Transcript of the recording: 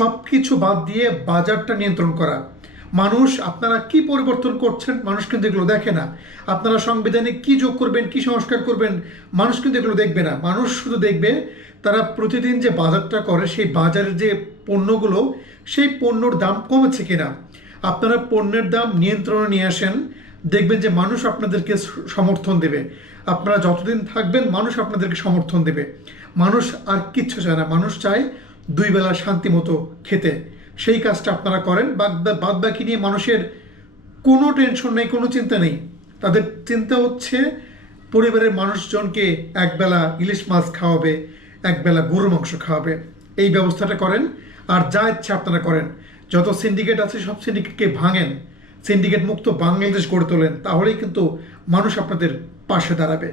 সব কিছু বাদ দিয়ে বাজারটা নিয়ন্ত্রণ করা। মানুষ আপনারা কি পরিবর্তন করছেন মানুষ কিন্তু এগুলো দেখে না। আপনারা সংবিধানে কি যোগ করবেন কি সংস্কার করবেন মানুষ কিন্তু এগুলো দেখবে না। মানুষ শুধু দেখবে তারা প্রতিদিন যে বাজারটা করে সেই বাজারের যে পণ্যগুলো সেই পণ্যর দাম কমেছে কিনা। আপনারা পণ্যের দাম নিয়ন্ত্রণে নিয়ে আসেন, দেখবেন যে মানুষ আপনাদেরকে সমর্থন দেবে। আপনারা যতদিন থাকবেন মানুষ আপনাদেরকে সমর্থন দেবে। মানুষ আর কিচ্ছু চায় না, মানুষ চায় দুই বেলা শান্তি মতো খেতে। সেই কাজটা আপনারা করেন। বাদ বাকি নিয়ে মানুষের কোনো টেনশন নেই, কোনো চিন্তা নেই। তাদের চিন্তা হচ্ছে পরিবারের মানুষজনকে একবেলা ইলিশ মাছ খাওয়াবে, একবেলা গরুর মাংস খাওয়াবে। এই ব্যবস্থাটা করেন। আর যা ইচ্ছা আপনারা করেন। যত সিন্ডিকেট আছে সব সিন্ডিকেটকে ভাঙেন, সিন্ডিকেট মুক্ত বাংলাদেশ গড়ে তোলেন, তাহলেই কিন্তু মানুষ আপনাদের পাশে দাঁড়াবে।